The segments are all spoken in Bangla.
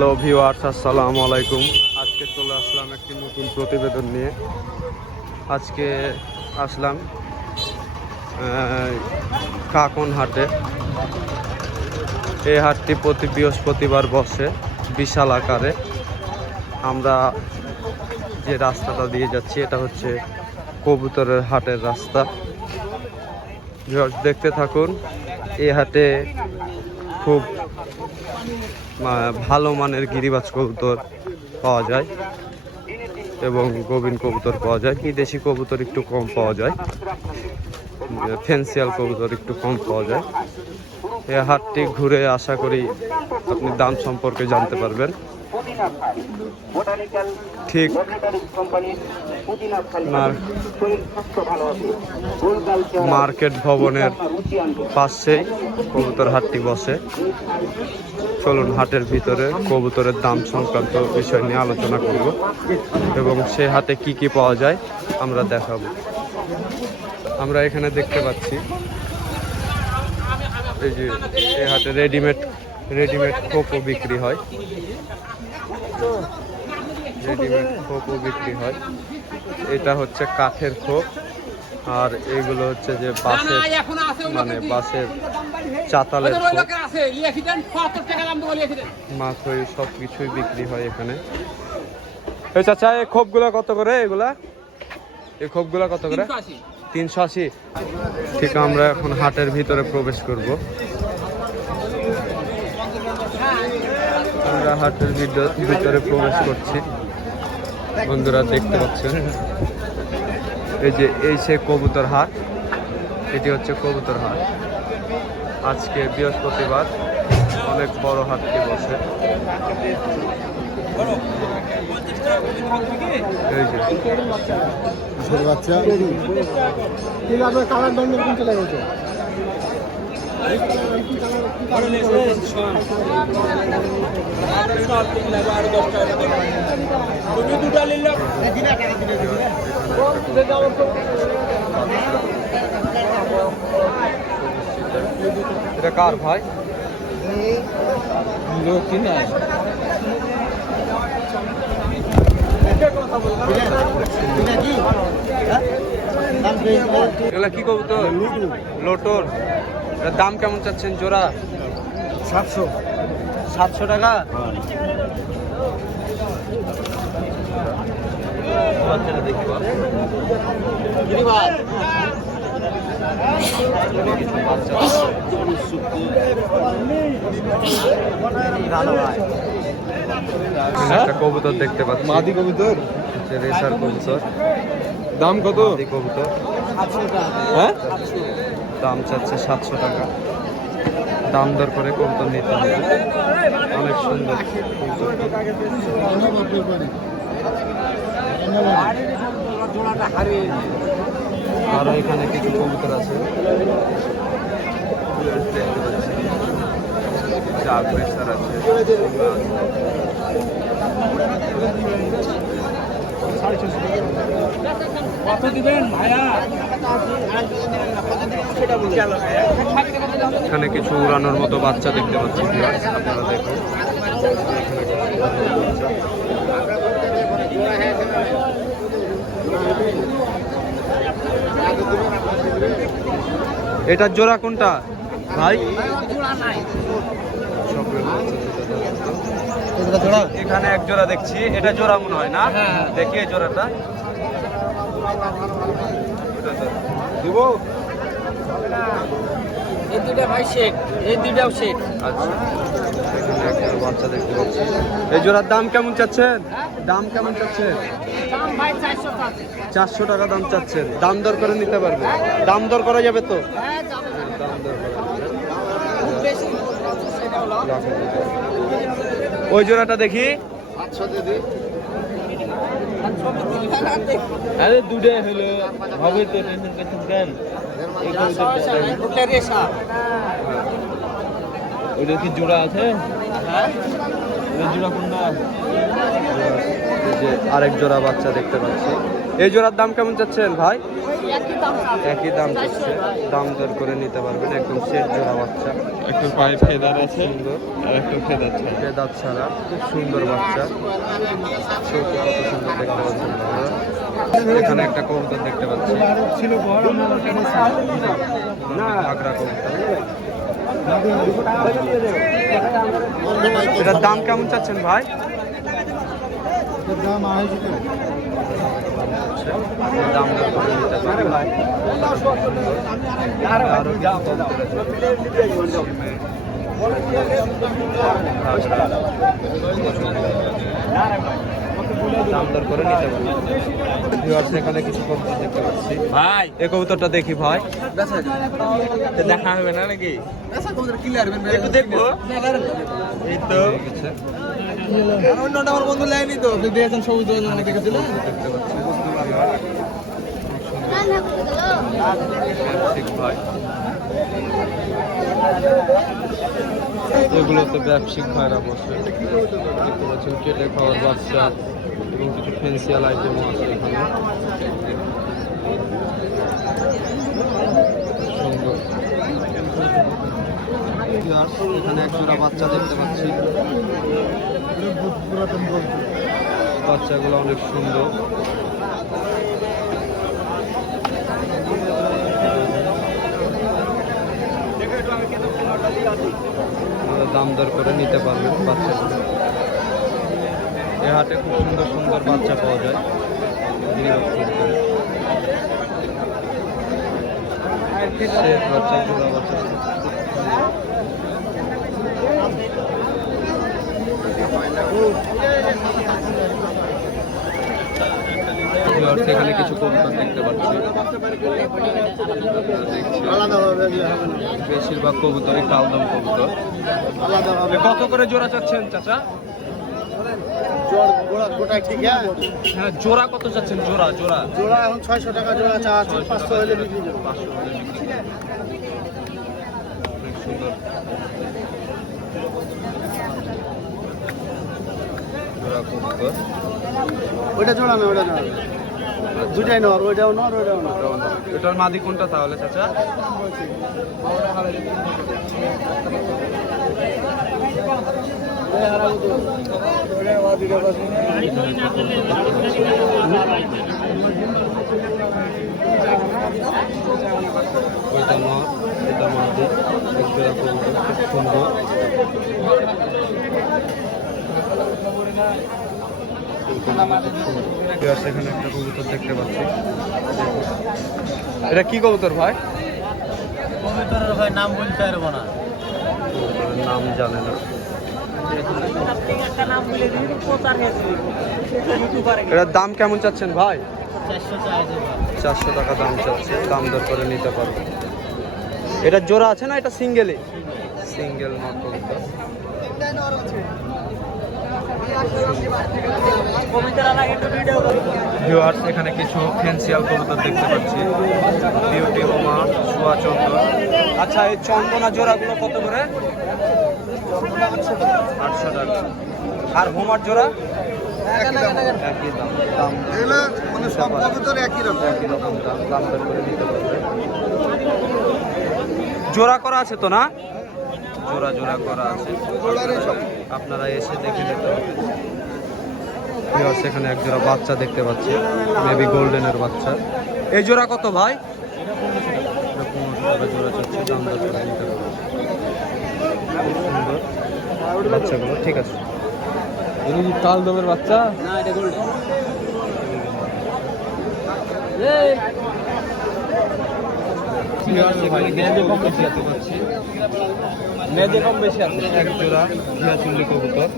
হ্যালো ভিউয়ার্স, আসসালামু আলাইকুম। আজকে চলে আসলাম একটি নতুন প্রতিবেদন নিয়ে। আজকে আসলাম কাকন হাটে। এই হাটটি প্রতি বৃহস্পতিবার বসে, বিশাল আকারে। আমরা যে রাস্তাটা দিয়ে যাচ্ছি, এটা হচ্ছে কবুতরের হাটের রাস্তা। ভিউয়ার্স, দেখতে থাকুন, এই হাটে খুব ভালো মানের গিরিবাজ কবুতর পাওয়া যায় এবং গোবিন কবুতর পাওয়া যায়। বিদেশি কবুতর একটু কম পাওয়া যায়। ফেন্সিয়াল কবুতর একটু কম পাওয়া যায়। এই হাটটি ঘুরে আশা করি আপনি দাম সম্পর্কে জানতে পারবেন। ঠিক। মার- মার্কেট ভবনের পাশেই কবুতর হাটটি বসে। চলুন হাটের ভিতরে কবুতরের দাম সংক্রান্ত বিষয় নিয়ে আলোচনা করব এবং সে হাতে কি কি পাওয়া যায় আমরা দেখাবো। আমরা এখানে দেখতে পাচ্ছি এই যে এই হাটে রেডিমেড রেডিমেড খোপও বিক্রি হয়। রেডিমেড খোপও বিক্রি হয়। এটা হচ্ছে কাঠের খোপ আর এগুলো হচ্ছে যে বাসের মানে বাসের চাতালের খোপ মাথই সব কিছুই বিক্রি হয় এখানে। এই চাচা এই খোপগুলো কত করে এগুলা? এই খোপগুলো কত করে? তিনশো আশি। ঠিক আমরা এখন হাটের ভিতরে প্রবেশ করব। আমরা হাটের ভিতর- ভিতরে প্রবেশ করছি। বন্ধুরা দেখতে পাচ্ছেন। এই যে এই সে কবুতর হাট। এটি হচ্ছে কবুতর হাট। আজকে বৃহস্পতিবার অনেক বড় হাটটি বসে। এই যে। ছোট বাচ্চা। এরকম চলে গেছে এটা কার ভাই লোক কিনা এগুলা কি কবুতর? লোটর। এটার দাম কেমন চাচ্ছেন জোড়া? সাতশো। সাতশো টাকা? একটা কবুতর দেখতে পাচ্ছি। মাদি কবুতর? রেসার কবুতর। দাম কত? কবুতর। হ্যাঁ? দাম চাচ্ছে সাতশো টাকা। দাম দর করে কবুতর নিতে হবে। অনেক সুন্দর আরও এখানে কিছু কবুতর আছে। রেসার আছে। কত দিবেন ভাইয়া এখানে কিছু উড়ানোর মতো বাচ্চা দেখতে পাচ্ছি viewers, আপনারা দেখুন। এটার জোড়া কোনটা? ভাই। এখানে এক জোড়া দেখছি। এটা জোড়া মনে হয় না? দেখি এই জোড়াটা। দিব? এই দুটা ভাই শেখ। এই দুটাও শেখ। আচ্ছা। বাচ্চা দেখতে পাচ্ছি এই জোড়ার দাম কেমন চাচ্ছেন? দাম কেমন চাচ্ছেন? চারশো টাকা। দাম চাচ্ছেন। দাম দর করে নিতে পারবে দাম দর করা যাবে তো? হ্যাঁ দাম দর করা যাবে। ওই জোড়াটা দেখি। আরে দুটো হলো। হবে তো টেনশন করছেন কেন? ওটা রেশা হ্যাঁ। ওটা কি জোড়া আছে? ও জোড়া কোনটা যে আরেক জোড়া বাচ্চা দেখতে পাচ্ছি। এই জোড়ার দাম কেমন চাচ্ছেন ভাই? একই দাম চাচ্ছে। দাম দর করে নিতে পারবেন। একদম সেট জোড়া বাচ্চা। একটু পায়ে ফেদার আছে। সুন্দর। আর একটু ফেদার ছাড়া। বেদাত ছাড়া। খুব সুন্দর বাচ্চা। কত সুন্দর দেখতে পাচ্ছেন এখানে একটা কবুতর দেখতে পাচ্ছি। ছিল কবুতর এটার দাম কেমন চাচ্ছেন ভাই? দাম দাম দর করে নিতে পারবেন এখানে কিছু কবুতর দেখতে পাচ্ছি। ভাই। এই কবুতরটা দেখি ভাই। দেখা হবে না নাকি? একটু দেখব। এই তো। অন্যটা আমার বন্ধু লাইনি তো দিয়েছেন সবুজ রঙের দেখতে পাচ্ছি। ঠিক ভাই এগুলো তো ব্যবসায়িক ভাইরা বসে। দেখতে পাচ্ছেন কেটে খাওয়ার বাচ্চা এবং কিছু ফেন্সিয়াল আইটেমও আছে এখানে। সুন্দর। এখানে এক জোড়া বাচ্চা দেখতে পাচ্ছি। বাচ্চাগুলো অনেক সুন্দর। আপনারা দাম দর করে নিতে পারবেন বাচ্চাগুলো এ হাটে খুব সুন্দর সুন্দর বাচ্চা পাওয়া যায়। গিরিবাজ কবুতরের। Set বাচ্চা Viewers, এখানে কিছু কবুতর দেখতে পাচ্ছি। বেশিরভাগ কবুতরই কালদম কবুতর। কত করে জোড়া চাচ্ছেন চাচা? হ্যাঁ জোড়া কত চাচ্ছেন? জোড়া জোড়া। জোড়া এখন ছয়শো টাকা। জোড়া চা আছে পাঁচশো হলে বিক্রি পাঁচশো করে বিক্রি সুন্দর। জোড়া কবুতর। ওইটা জোড়া না ওইটা জোড়া। দুটাই নর ওইটাও নর ওইটাও নর। এটার মাদি কোনটা তাহলে চাচা? ওইটা নর এটা মাদি এক কবুতর খুব সুন্দর। এখানে একটা কবুতর দেখতে পাচ্ছি। এটা কি কবুতর ভাই? কবিতার ভাই নাম বলতে পারব না। নাম জানে না। এটার দাম কেমন চাচ্ছেন ভাই? চারশো টাকা দাম চাচ্ছে দাম দর করে নিতে পারবে। এটা জোড়া আছে না এটা সিঙ্গেলে সিঙ্গেল কবুতর? ভিউয়ার্স এখানে কিছু ফেন্সিয়াল কবুতর দেখতে পাচ্ছি। বিউটি হোমা সুয়া চন্দন আচ্ছা এই চন্দনা জোড়াগুলো কত করে? আটশো টাকা। আর হোমার জোড়া? একই দাম। দাম। মানে সব কবুতর একই রকম। একই রকম দাম। দাম করে নিতে পারবে জোড়া করা আছে তো না? জোড়া জোড়া করা আছে। আপনারা এসে দেখে নিতে এখানে এক জোড়া বাচ্চা দেখতে পাচ্ছি। মেবি গোল্ডেনের বাচ্চা। এই জোড়া কত ভাই? বাচ্চাগুলো ঠিক আছে। এটা কি কাল দমের বাচ্চা? না এটা গোল্ডেন মেয়েদের কম বেশি আছে পাচ্ছি মেয়েদের কম বেশি আছে এক জোড়া ঘিয়া চুল্লি কবুতর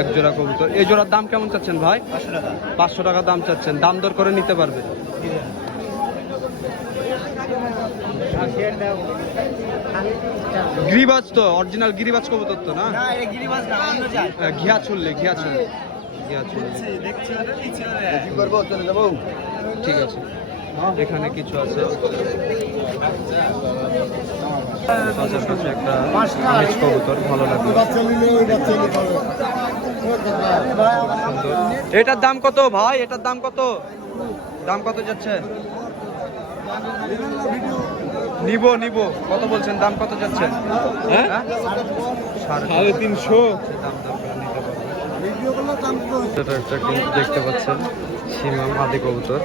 এক জোড়া কবুতর এই জোড়ার দাম কেমন চাচ্ছেন ভাই পাঁচশো টাকা দাম চাচ্ছেন দাম দর করে নিতে পারবে গিরিবাজ তো অরিজিনাল গিরিবাজ কবুতর তো না ঘিয়া চুল্লি ঘিয়া চুল্লি ঘিয়া চুল্লি ঠিক আছে। এখানে কিছু আছে। চাচার কাছে একটা আমেজ কবুতর ভালো লাগল। এটার দাম কত ভাই? এটার দাম কত? দাম কত যাচ্ছে? নিব নিব। কত বলছেন? দাম কত যাচ্ছে? হ্যাঁ? সাড়ে সাড়ে তিনশো। দাম দাম দেখতে পাচ্ছেন। সীমা মাদি কবুতর।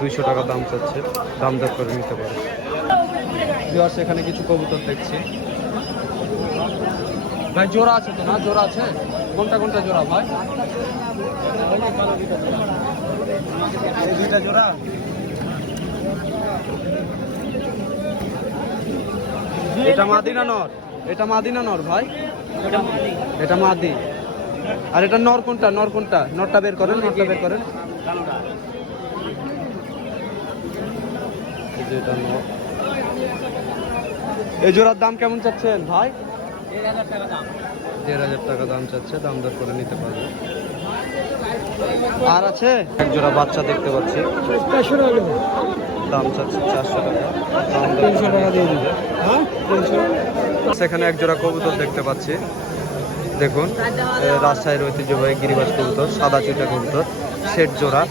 দুইশো টাকা দাম চাচ্ছে। দাম দর করে নিতে পারে। ভিউয়ার্স এখানে কিছু কবুতর দেখছি। ভাই, জোড়া আছে তো না? জোড়া আছে? কোনটা কোনটা জোড়া ভাই? দুইটা জোড়া? এটা মাদি না নর? এটা মাদি না নর ভাই? এটা মাদি। আর এটা নর কোনটা? নর কোনটা? নরটা বের করেন, নরটা বের করেন। এই জোড়ার দাম কেমন চাচ্ছেন ভাই? দেড় হাজার টাকা দাম চাচ্ছে দাম দর করে নিতে পারবে। আর আছে? এক জোড়া বাচ্চা দেখতে পাচ্ছি। দাম চাচ্ছে চারশো টাকা। তিনশো টাকা দিয়ে দিবে। হ্যাঁ? সেখানে এক জোড়া কবুতর দেখতে পাচ্ছি। দেখুন রাজশাহীর ঐতিহ্যবাহী গিরিবাস কবুতর সাদা চিটা কবুতর। শেট জোড়া।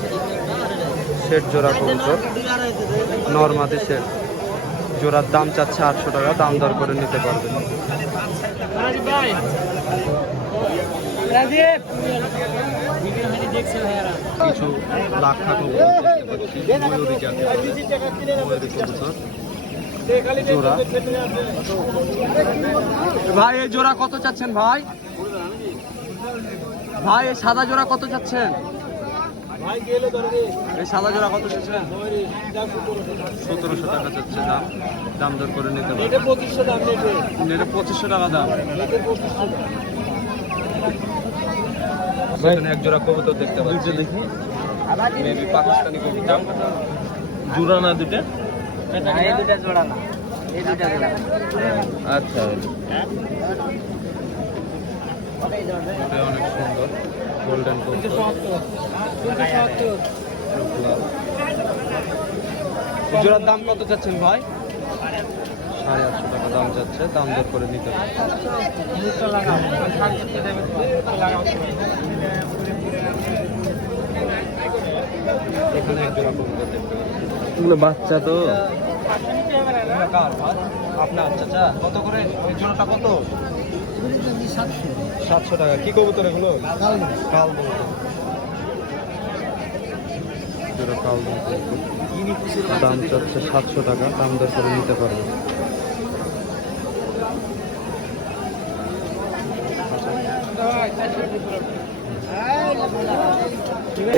শেট জোড়া কবুতর। নর্মাদি শেট জোড়ার দাম চাচ্ছে আটশো টাকা, দাম দর করে নিতে পারবেন। কিছু কবুতর। জোড়া ভাই, এই জোড়া কত চাচ্ছেন ভাই? ভাই সাদা জোড়া কত চাচ্ছেন? এই সাদা জোড়া কত চাচ্ছেন? সতেরোশো টাকা চাচ্ছে দাম। দাম দর করে নিতে পারবেন এটা পঁচিশশো টাকা দাম। এখানে এক জোড়া কবুতর দেখতে পাচ্ছি। দেখি। মেবি পাকিস্তানি কবুতর। জোড়া না দুটা আচ্ছা। এটা অনেক সুন্দর। গোল্ডেন জোড়ার দাম কত চাচ্ছেন ভাই? সাড়ে আটশো টাকা দাম যাচ্ছে দাম দর করে নিতে হবে। এখানে এগুলো বাচ্চা তো? আপনার চাচা কত করে? ওই জোড়াটা কত? সাতশো টাকা। কি কবুতর এগুলো? কাল দাম চাচ্ছে সাতশো টাকা, দাম দর করে নিতে পারবে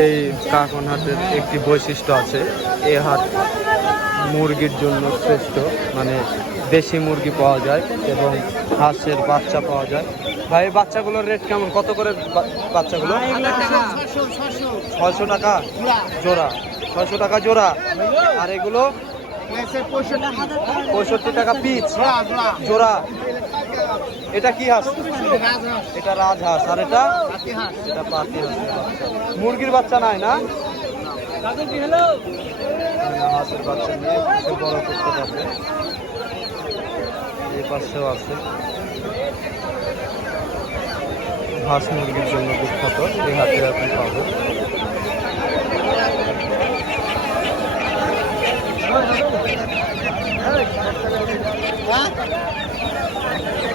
এই কাকন হাটের একটি বৈশিষ্ট্য আছে, এ হাট মুরগির জন্য শ্রেষ্ঠ মানে দেশি মুরগি পাওয়া যায় এবং হাঁসের বাচ্চা পাওয়া যায়। ভাই বাচ্চাগুলোর রেট কেমন? কত করে বাচ্চাগুলো? ছয়শো টাকা? জোড়া। ছয়শো টাকা জোড়া। আর এগুলো? পঁয়ষট্টি টাকা পিস জোড়া এটা কি হাঁস? এটা রাজহাঁস আর এটা? এটা পাতি বাচ্চা মুরগির বাচ্চা নাই না? হাঁসের বাচ্চা নিয়ে বড় করতে পারবে। এই পাশেও আছে হাঁস মুরগির জন্য বিখ্যাত এই হাটে আপনি পাবেন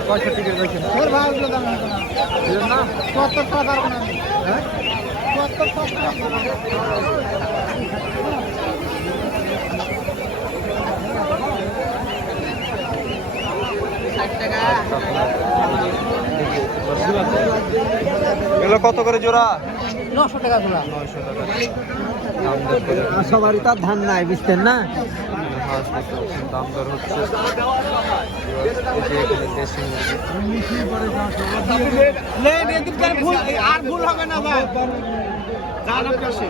পঁয়ষট্টি করে রয়েছেন না এগুলো কত করে জোড়া? নশো টাকা জোড়া। নয়শো টাকা। সবারই তো ধান নাই বুঝতেন না? দাম দর হচ্ছে। আর ভুল হবে না ভাই। দাম দর হচ্ছে।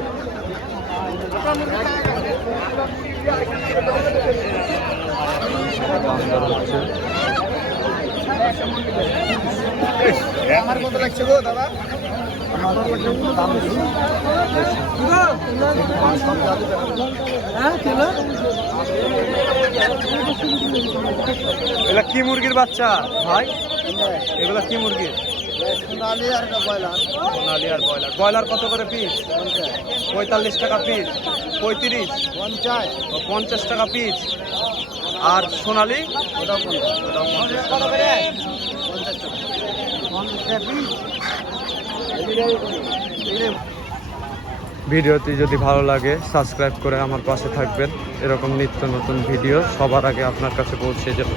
আমার কত লাগছে গো দাদা? এগুলা কি মুরগির বাচ্চা ভাই? এগুলা কি মুরগির সোনালি আর ব্রয়লার। ব্রয়লার। কত করে পিস পঁয়তাল্লিশ টাকা পিস পঁয়ত্রিশ? পঞ্চাশ। পঞ্চাশ টাকা পিস আর সোনালি, ভিডিওটি যদি ভালো লাগে সাবস্ক্রাইব করে আমার পাশে থাকবেন। এরকম নিত্য নতুন ভিডিও সবার আগে আপনার কাছে পৌঁছে যাবে।